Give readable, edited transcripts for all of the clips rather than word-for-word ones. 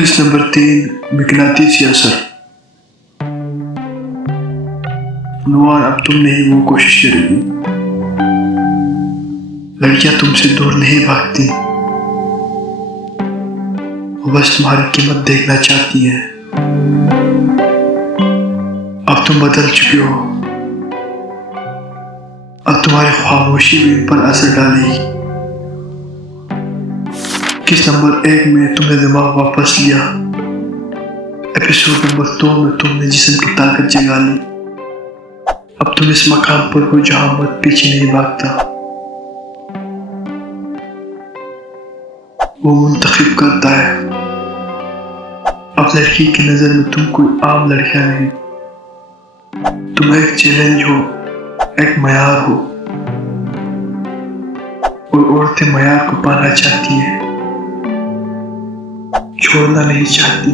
Quiz number 3, मिकनातीसी असर। नुआन, अब तुम नहीं वो कोशिश करेगी। लड़कियां तुमसे दूर नहीं भागती, वो बस तुम्हारी कीमत देखना चाहती हैं। अब तुम बदल चुके हो, अब तुम्हारी खामोशी भी इन पर असर डालेगी। किस नंबर 1 में तुमने दिमाग वापस लिया। एपिसोड नंबर 2 में तुमने जिस्म की ताकत जगा ली। अब तुम इस मकाम पर हो जहां मत पीछे नहीं भागता। वो मुंतखब करता है। अब लड़की की नजर में तुम कोई आम लड़कियां नहीं, तुम एक चैलेंज हो, एक मयार हो। और औरतें मयार को पाना चाहती है, छोड़ना नहीं चाहती।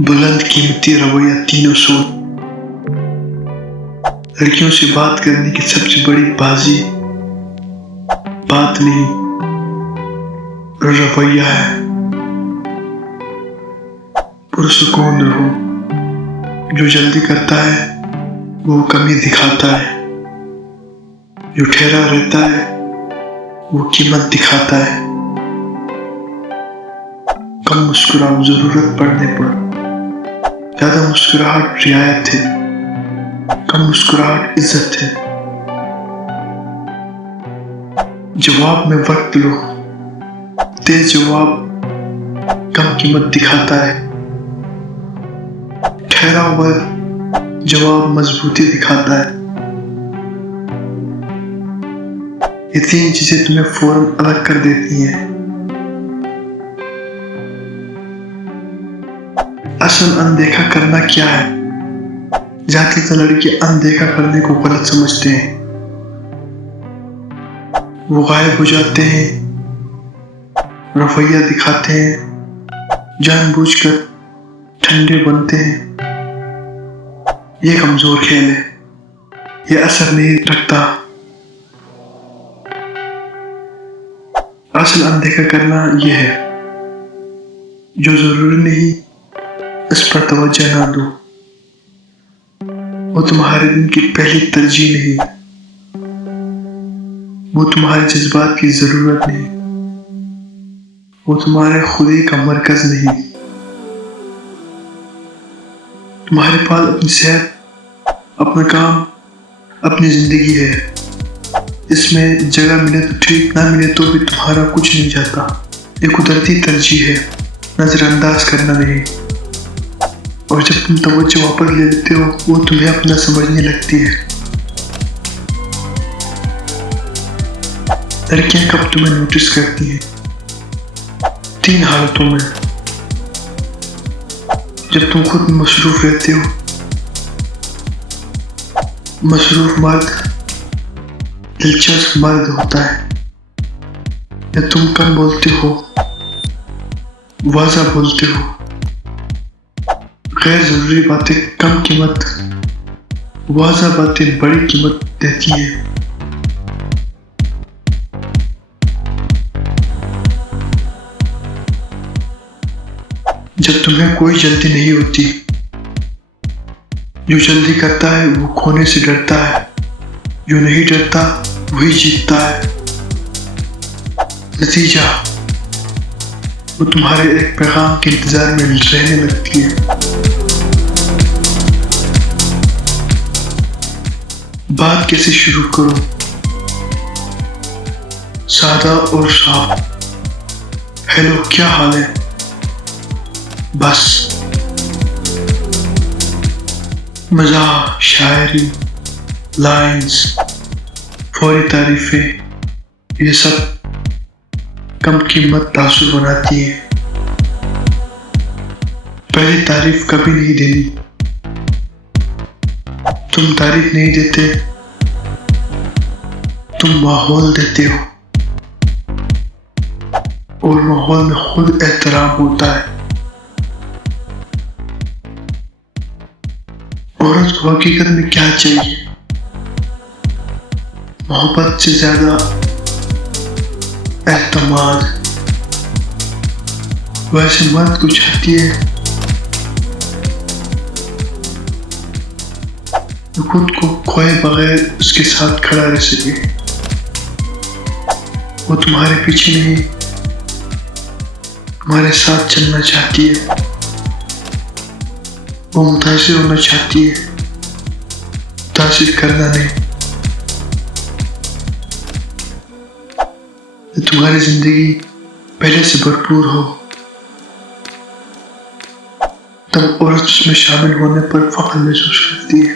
बुलंद कीमती रवैया, तीनों सोच। लड़कियों से बात करने की सबसे बड़ी बाजी बात नहीं, रवैया है। पुरसुकून रहो। जो जल्दी करता है वो कमी दिखाता है, जो ठहरा रहता है वो कीमत दिखाता है। कम मुस्कुराओ, जरूरत पड़ने पर। ज्यादा मुस्कुराहट रियायत है, कम मुस्कुराहट इज्जत है। जवाब में वक्त लो, तेज जवाब कम कीमत दिखाता है। ठहरा हुआ जवाब मजबूती दिखाता है। ये 3 चीजें तुम्हें फौरन अलग कर देती हैं। असल अनदेखा करना क्या है? ज्यादातर लड़के अनदेखा करने को गलत समझते हैं। वो गायब हो जाते हैं, रवैया दिखाते हैं, जानबूझकर ठंडे बनते हैं। ये कमजोर खेल है, ये असर नहीं रखता। असल अनदेखा करना यह है, जो जरूरी नहीं इस पर तवज्जो ना दो। वो तुम्हारे दिन की पहली तरजीह नहीं, वो तुम्हारे जज्बात की जरूरत नहीं, वो तुम्हारे खुदी का मरकज नहीं। तुम्हारे पास अपनी सेहत, अपना काम, अपनी जिंदगी है। इसमें जगह मिले तो ठीक, ना मिले तो भी तुम्हारा कुछ नहीं जाता। ये कुदरती तरजीह है, नजरअंदाज करना नहीं। और जब तुम तवज्जो वापस ले लेते हो, वो तुम्हें अपना समझने लगती है। लड़कियां कब तुम्हें नोटिस करती हैं? 3 हालतों में। जब तुम खुद मसरूफ रहते हो। मसरूफ मर्द दिलचस्प मर्द होता है। या तुम कम बोलते हो, वाज़ा बोलते हो, गैर जरूरी बातें कम कीमत, वाज़ा बातें बड़ी कीमत देती हैं। जब तुम्हें कोई जल्दी नहीं होती, जो जल्दी करता है वो खोने से डरता है, जो नहीं डरता वही जीतता है। नतीजा, वो तुम्हारे एक पैगाम के इंतजार में रहने लगती है। बात कैसे शुरू करो? सादा और साफ। हेलो, क्या हाल है? बस। मज़ाक, शायरी, लाइंस, फौरी तारीफें, ये सब कम कीमत तासुर बनाती है। पहली तारीफ कभी नहीं देनी। तुम तारीफ नहीं देते, तुम माहौल देते हो। और माहौल में खुद एहतराम होता है। औरत को हकीकत में क्या चाहिए? मोहब्बत से ज्यादा एतमाद, वैसे मर्द को चाहती है तो खुद को खोए बगैर उसके साथ खड़ा रह सके। वो तुम्हारे पीछे नहीं, तुम्हारे साथ चलना चाहती है। वो मुतासिर होना चाहती है, मुतासिर करना नहीं। तुम्हारी जिंदगी पहले से भरपूर हो, तब औरत उसमें शामिल होने पर फख्र महसूस करती है।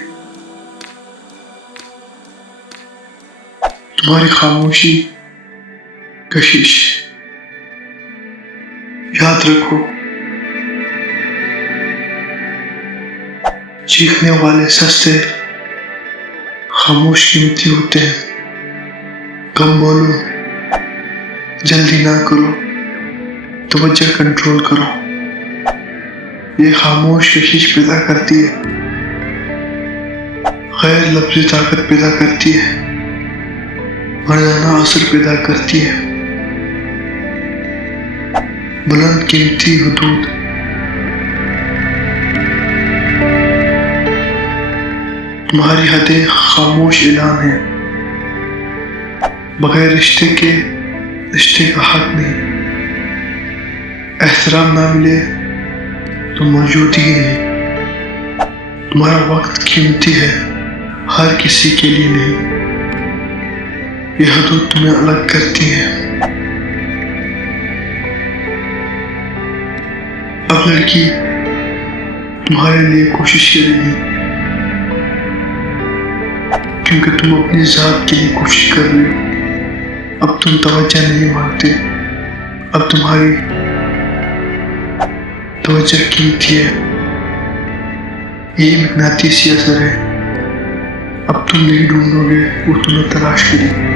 तुम्हारी खामोशी कशिश। याद रखो, चीखने वाले सस्ते, खामोश कीमती होते हैं। कम बोलो, जल्दी ना करो, तवज्जो कंट्रोल करो। ये खामोश कशिश पैदा करती है, गैर लफ्ज़ी ताकत पैदा करती है, मर्दाना असर पैदा करती है। बुलंद कीमती हुदूद। तुम्हारी हदें खामोश ऐलान है। बगैर रिश्ते का हक नहीं। एहतराम ना मिले तो मौजूदगी नहीं। तुम्हारा वक्त कीमती है, हर किसी के लिए नहीं। ये हदूद तुम्हें अलग करती है। अब लड़की तुम्हारे लिए कोशिश करेगी, क्योंकि तुम अपनी जात के लिए कोशिश कर रहे हो। अब तुम तवज्जो नहीं मांगते, अब तुम्हारी तवज्जो कीमती है। यही मकनातीसी असर है। अब तुम नहीं ढूंढोगे, वो तुम्हें तलाश करेगी।